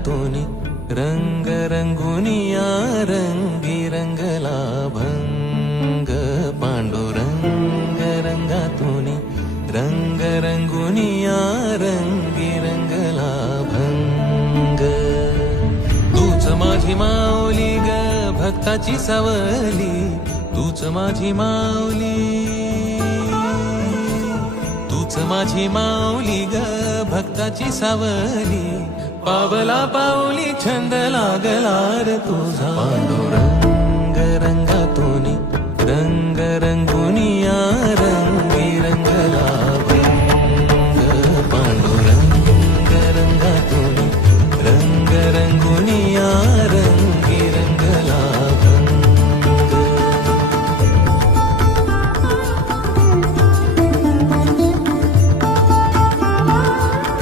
रंगातूनी रंग रंगुनिया रंगी रंगला भंग पांडुरंग रंगातूनी रंग रंगुनिया रंगी रंगला भंग तूच माझी माऊली ग भक्ताची सावली तूच माझी माऊली तूच माझी माऊली ग भक्ताची सावली पावला पाऊली छंद लागला रे तुझा पांडुरंग रंगातूनी रंग रंगुनिया रंग